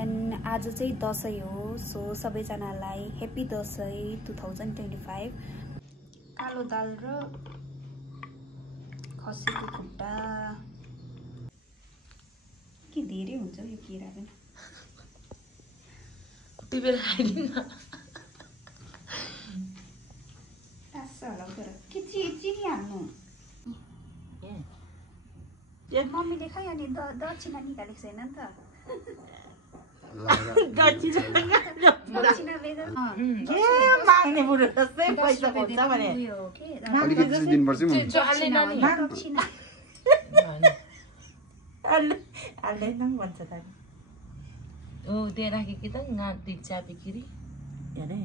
And आज चाहिँ दसैँ हो, सो सबैजनालाई ह्याप्पी दसैँ 2025। कालो दाल र खसीको खुट्टा के धेरै हुन्छ यो केरा पनि टिपेर खाइदिन टास्छ होला तर के चिनी हाल्नु मम्मीले खै अनि दक्षिणा निकालेको छैन नि त दक्षिणा बेगर माग्ने बुढो जस्तै पैसा खोज्छ भने अलिकति दिनुपर्छ नि दक्षिणा हाल्दैन भन्छ त ओ त्यहाँ राखेको त नाति चापेखेरि हेरे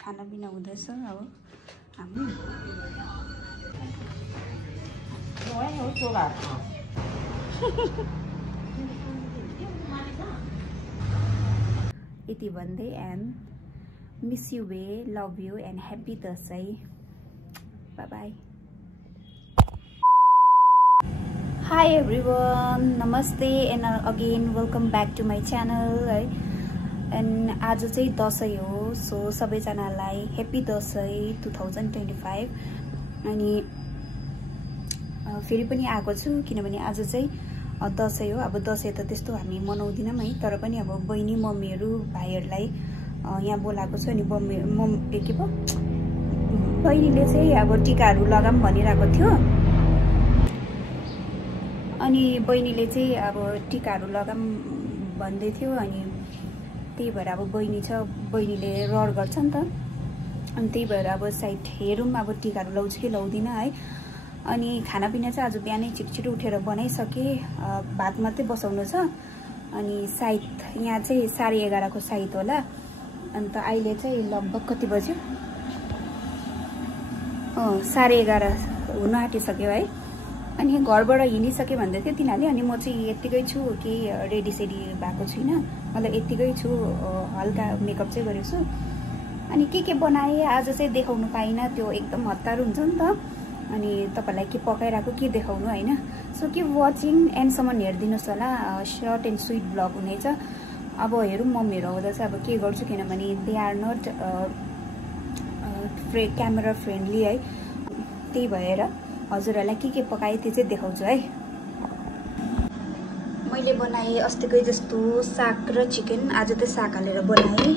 खाना पिना हुँदैछ अब हामी यति भन्दै and miss you we love you and happy Dashain bye bye hi everyone नमस्ते and again welcome back to my channel है एन्ड आज चाहिँ दसैँ हो सो सबैजनालाई ह्याप्पी दसैँ 2025 अनि फेरि पनि आएको छु किनभने आज चाहिँ दसैँ हो। अब दसैँ त त्यस्तो हामी मनाउँदैनौँ है, तर पनि अब बहिनी मम्मीहरू भाइहरूलाई यहाँ बोलाएको छु। अनि के पो बहिनीले चाहिँ अब टिकाहरू लगाऊँ भनिरहेको थियो, अनि बहिनीले चाहिँ अब टिकाहरू लगाऊँ भन्दै थियो। अनि त्यही भएर अब बहिनी छ, बहिनीले रहर गर्छ नि त, अनि त्यही भएर अब सायद हेरौँ अब टिकाहरू लाउँछु कि लाउँदिनँ है। अनि खानापिना चाहिँ आज बिहानै छिटो उठेर बनाइसकेँ, भात मात्रै बसाउनु छ। अनि सायद यहाँ चाहिँ 11:30को सायद होला। अन्त अहिले चाहिँ लगभग कति बज्यो 11:30 हुन आँटिसक्यो है। अनि घरबाट हिँडिसकेँ भन्दै थियो तिनीहरूले। अनि म चाहिँ यत्तिकै छु कि रेडी भएको छुइनँ, मतलब यत्तिकै छु, हल्का मेकअप चाहिँ गरेको छु। अनि के बनाएँ आज चाहिँ देखाउनु पाइनँ, त्यो एकदम हतार हुन्छ नि त। अनि तपाईँलाई के पकाइरहेको के देखाउनु होइन। सो किप वाचिङ एन्डसम्म हेरिदिनुहोस् होला, सर्ट एन्ड स्विट ब्लग हुनेछ। अब हेरौँ मम्मीहरू आउँदा चाहिँ अब के गर्छु, किनभने they are not camera friendly है। त्यही भएर हजुरहरूलाई के पकाएँ त्यो चाहिँ देखाउँछु है। मैले बनाएँ अस्तिकै जस्तो साग र चिकन, आज चाहिँ साग हालेर बनाएँ।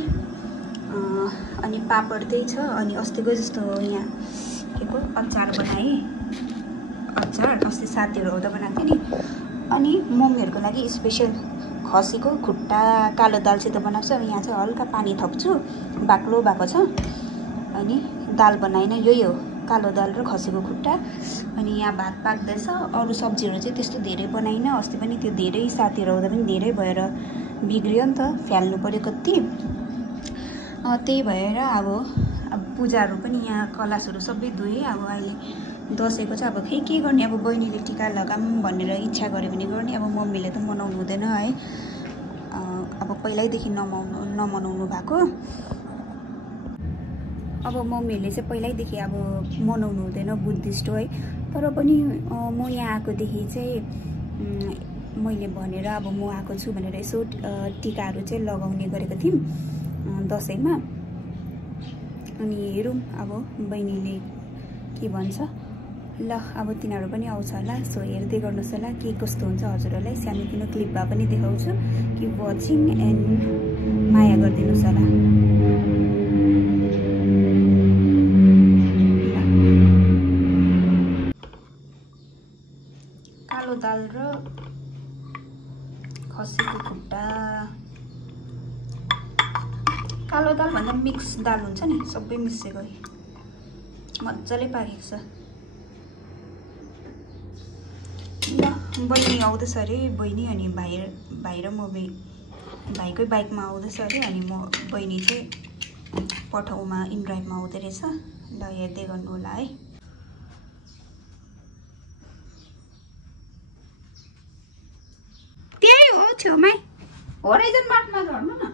अनि पापड त्यही छ। अनि अस्तिकै जस्तो यहाँ के को अचार बनाएँ, अचार अस्ति साथीहरू आउँदा बनाएको थिएँ नि। अनि मम्मीहरूको लागि स्पेसल खसीको खुट्टा कालो दालसित बनाउँछु। अब यहाँ चाहिँ हल्का पानी थप्छु, बाक्लो भएको छ। अनि दाल बनाएन, यही हो कालो दाल र खसीको खुट्टा। अनि यहाँ भात पाक्दैछ। अरू सब्जीहरू चाहिँ त्यस्तो धेरै बनाइनँ, अस्ति पनि त्यो धेरै साथीहरू आउँदा पनि धेरै भएर बिग्रियो नि त, फ्याल्नु पऱ्यो कति। त्यही भएर अब पूजाहरू पनि यहाँ कलशहरू सबै धोएँ। अब अहिले दसैँको चाहिँ अब खै के गर्ने, अब बहिनीले टिका लगाऊँ भनेर इच्छा गर्यो भने गर्ने। अब मम्मीले त मनाउनु हुँदैन है, अब पहिल्यैदेखि नमनाउनु भएको। अब मम्मीहरूले चाहिँ पहिल्यैदेखि अब मनाउनु हुँदैन, बुद्धिस्ट हो है। तर पनि म यहाँ आएकोदेखि चाहिँ मैले भनेर अब म आएको छु भनेर यसो टिकाहरू चाहिँ लगाउने गरेको थियौँ दसैँमा। अनि हेरौँ अब बहिनीले के भन्छ। ल अब तिनीहरू पनि आउँछ होला, सो हेर्दै गर्नुहोस् होला के कस्तो हुन्छ। हजुरहरूलाई सानोतिनो क्लिप भए पनि देखाउँछु, कि वाचिङ एन्ड माया गरिदिनुहोस् होला। कालो दाल र खसीको खुट्टा, कालो दाल भन्दा मिक्स दाल हुन्छ नि, सबै मिसेको मजाले पाकेको छ। ल बहिनी आउँदैछ अरे, बहिनी अनि भाइ र म भाइकै बाइकमा आउँदैछ अरे। अनि म बहिनी चाहिँ पठाउमा इनड्राइभमा आउँदै रहेछ। ल हेर्दै गर्नु होला है। त्यही हो छेउमै होराइजन मार्टमा झर्नु न।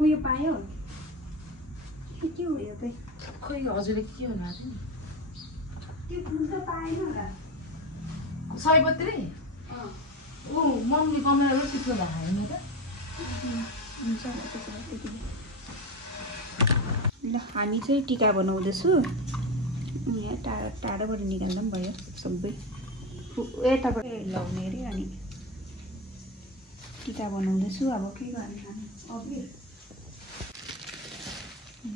उयो पायो के हो यो चाहिँ खै हजुरले के भन्नु भएको त्यो फुल त पाएन होला थियो सयपत्री ऊ मम्मी कमला रोटी टिप्नु भएको त हुन्छ ल हामी चाहिँ टिका बनाउँदैछु यहाँ टाढोबाट निकाल्दा पनि भयो सबै यताबाट लाउने अरे अनि टिका बनाउँदैछु अब के गर्ने हामी अघि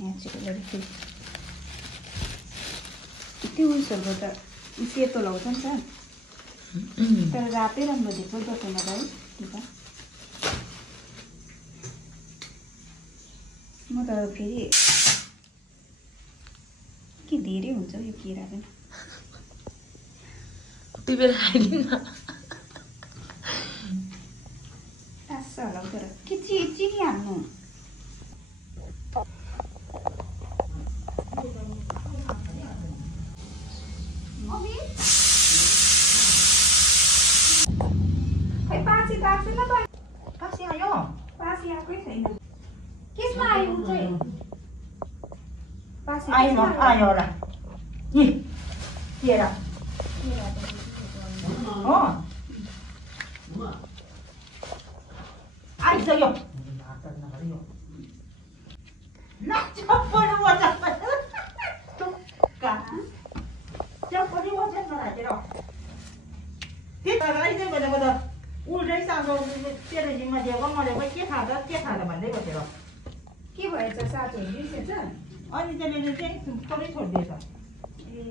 नेचुरल फेरि त्यो उयसहरूको त सेतो लाउँछ नि त तर रातै राम्रो दिएको दसैँमा त है टिका म त फेरि के धेरै हुन्छ यो केरा पनि त्यो बेला खाइदिनु टास्छ होला हौ तर के चिनी हाल्नु खै पासी लाग्छ न त पासी आयो पासी आएकै छैन केसमा आयो ऊ चाहिँ पासी आयो होला के केरा हो आइसक्यो चप्पल वचन चप्पल वचन नराखेर के त आइसक्यो भनेको त उल्टै साँझो तेरो जिम्मा दिएको मैले के खाँदा भन्दै बसेर के भएछ साथीहरू बिर्सेछ अनि त्यसले चाहिँ सबै छोडिदिएछ ए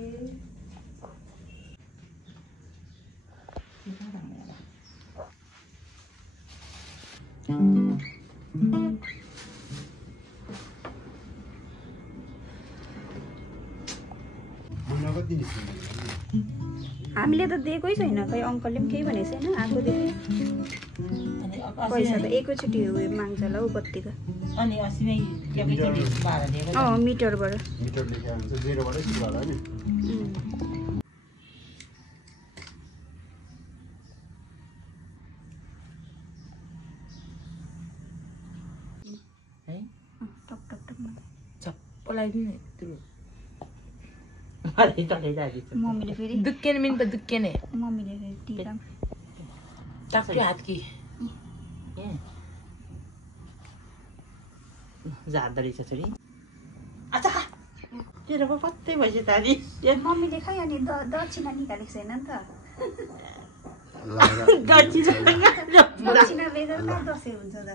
हामीले त दिएकै छैन खै अङ्कलले पनि केही भनेको छैन आएकोदेखि पैसा त एकैचोटि उयो माग्छ होला हौ बत्तीको अनि अस्तिमै एकैचोटि भाडा दिएको मिटरबाट मिटर लेखेर हुन्छ जेरोबाटै सुरु होला नि है टक टक टक चप्पल आइदिनु यत्रो मम्मीले फेरि दुक्केन मिन त दुक्केने मम्मीले फेरि टिका टाक्यो हात कि जाँदो रहेछ छोरी अच्छा तेरो पो कतै भएछ तारी मम्मीले खै अनि दक्षिणा निकालेको छैन नि त दक्षिणा बेगर कहाँ दसैँ हुन्छ त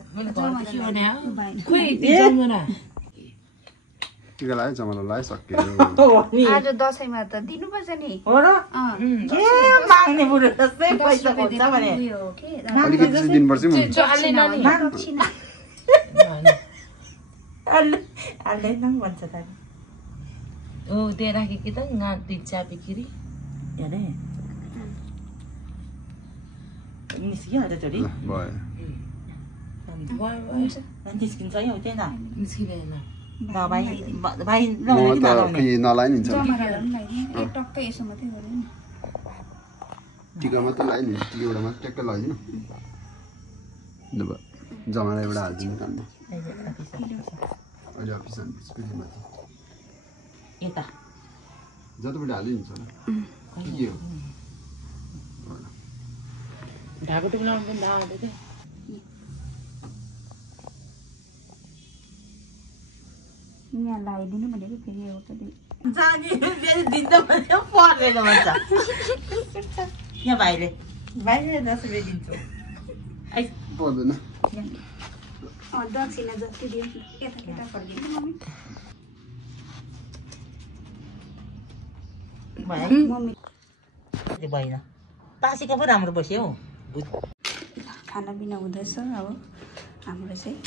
टिका लगायो जमाना लगायो सक्यो आज दसैँमा त दिनुपर्छ नि हो र के माग्ने बुढो जस्तै पैसा खोज्छ भने उयो हो के अलिकति चाहिँ दिनुपर्छ नि दक्षिणा हाल्दै न भन्छ त ओ त्यहाँ राखे कि त गाँती चापेकिरी हेरे निस्किहाल्छ छोरी भयो निस्किन्छ है हुँदैन निस्किँदैन भाइ म त खै नलाइ नि जमराहरू पनि लगाइदिनु टक्कै यसो मात्रै गऱ्यो नि टिका मात्रै लगायो नि टिका एउटा मात्रै ट्याक्कै लगाइदिनु ल भयो जमारा एउटा हालिदिनु काममा अहिले अफिस जानु फेरि माथि यता जतापट्टि हालिदिन्छ होला के हो ढाको टुक्रामा पनि ढाक हाल्दै यहाँ लगाइदिनु भनेको फेरि एउटा यहाँ भाइले 10 रुपियाँ दिन्छु पर्दैन दक्षिणा जति दियो यता केटा फर्किनु मम्मी भएन पासीको पो राम्रो बस्यो हौ खानापिना हुँदैछ अब हाम्रो चाहिँ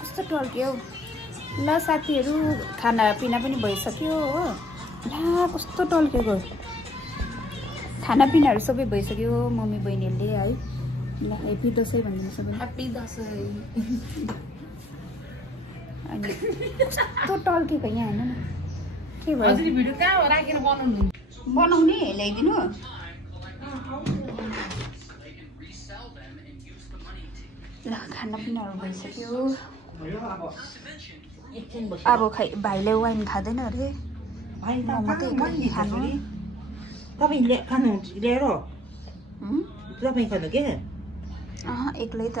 कस्तो टल्क्यो ल साथीहरू खानापिना पनि भइसक्यो हो ला कस्तो टल्केको खानापिनाहरू सबै भइसक्यो मम्मी बहिनीहरूले है ल हेप्पी दसैँ भनिदिनु सबै ह्याप्पी दसैँ अनि कस्तो टल्केको यहाँ होइन के भयो भिडियो कहाँ राखेर बनाउनु बनाउने ल्याइदिनु ल खानापिनाहरू भइसक्यो। एकछिन बस अब खै भाइले वाइन खाँदैन अरे। भाइ त म मात्रै एक्लै खानु। तपाईँ खानुहुन्छ ल्याएर तपाईँ खानु के एक्लै त।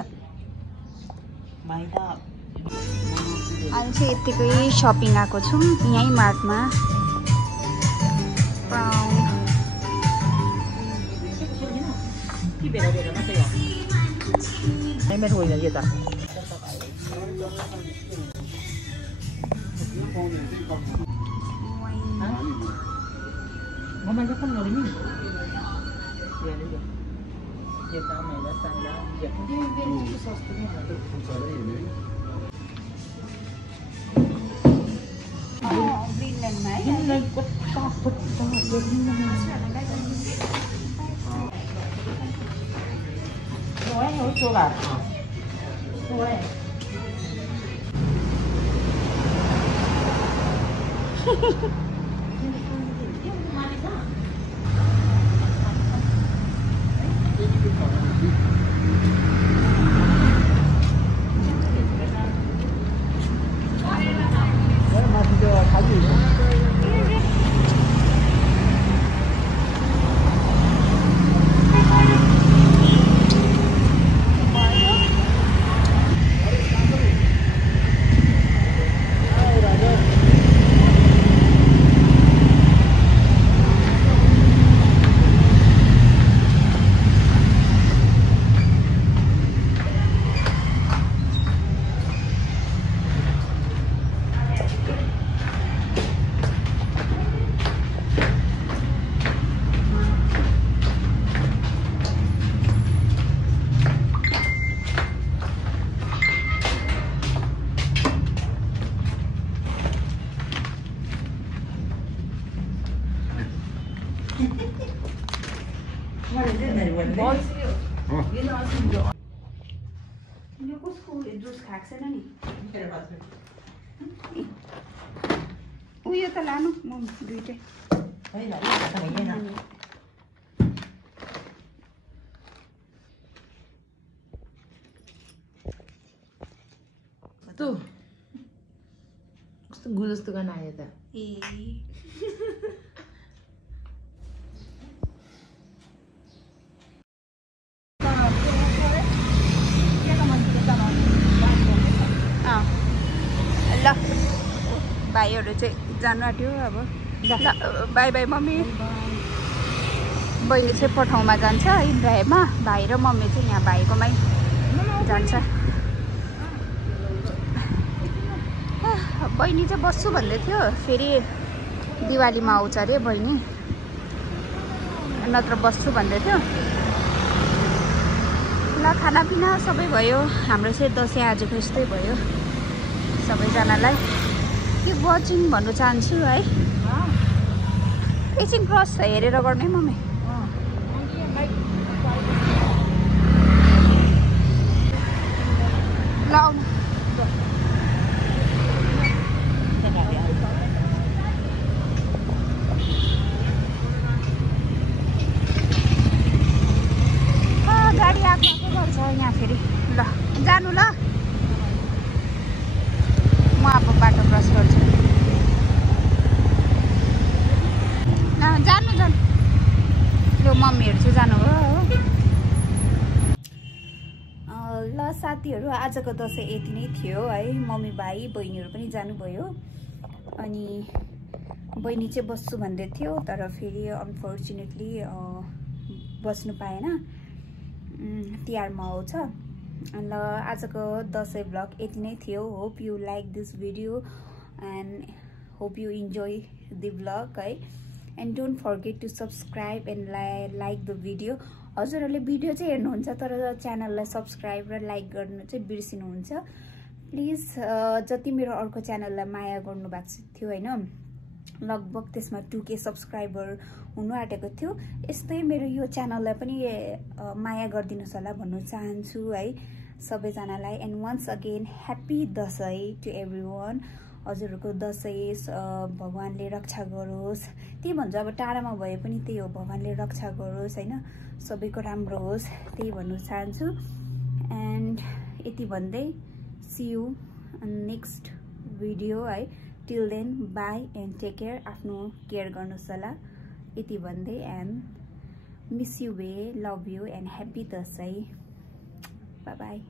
भाइ त अहिले चाहिँ यत्तिकै सपिङ आएको छौँ यहीँ मार्टमा। के बेला बेला मात्रै हो मेरो होइन यो त मम्माले फोन गरे नि यो त मैले साइला यो बेन्चको सस्तो नै हो ग्रिनल्यान्डमा है। ग्रिनल्यान्डको कता यो हो चोगा कसको जुस खाएको छैन नि उयो त लानु म दुइटै कस्तो गुजस्तो गर्न आयो त ए ल भाइहरू चाहिँ जानु आँट्यो अब ल बाई बाई मम्मी। बहिनी चाहिँ पठाउमा जान्छ इन्द्रायमा, भाइ र मम्मी चाहिँ यहाँ भाइकोमै जान्छ। बहिनी चाहिँ बस्छु भन्दै थियो, फेरि दिवालीमा आउँछ अरे बहिनी, नत्र बस्छु भन्दै थियो। ल खानापिना सबै भयो, हाम्रो चाहिँ दसैँ आजको यस्तै भयो। सबैजनालाई किप वाचिङ भन्नु चाहन्छु है। एकछिन क्रस हेरेर गर्नु है मम्मी। ल आउनु गाडी आएको गर्छ यहाँ फेरि। ल जानु ल, म अब बाटो क्रस गर्छु। जानु जानु यो मम्मीहरू चाहिँ जानुभयो हो। ल साथीहरू, आजको दसैँ यति नै थियो है। मम्मी भाइ बहिनीहरू पनि जानुभयो, अनि बहिनी चाहिँ बस्छु भन्दै थियो तर फेरि अनफर्चुनेटली बस्नु पाएन, तिहारमा आउँछ। ल आजको दसैँ ब्लग यति नै थियो। Hope you like this video and hope you enjoy the blog है। And don't forget to subscribe and like the video. हजुरहरूले भिडियो चाहिँ हेर्नुहुन्छ तर च्यानललाई सब्सक्राइब र लाइक गर्नु चाहिँ बिर्सिनुहुन्छ प्लिज। जति मेरो अर्को च्यानललाई माया गर्नुभएको थियो होइन, लगभग त्यसमा 2K सब्सक्राइबर हुनु आँटेको थियो। यस्तै मेरो यो च्यानललाई पनि माया गरिदिनुहोस् होला भन्नु चाहन्छु है सबैजनालाई। And once again happy Dashain to every one. हजुरहरूको दसैँ भगवान्ले रक्षा गरोस्, त्यही भन्छु। अब टाढामा भए पनि त्यही हो, भगवान्ले रक्षा गरोस् होइन, सबैको राम्रो होस्, त्यही भन्नु चाहन्छु। एन्ड यति भन्दै सी यू नेक्स्ट भिडियो है। Till then bye and take care. आफ्नो केयर गर्नुहोस् होला यति भन्दै and miss you way, love you and happy Dashain. Bye by.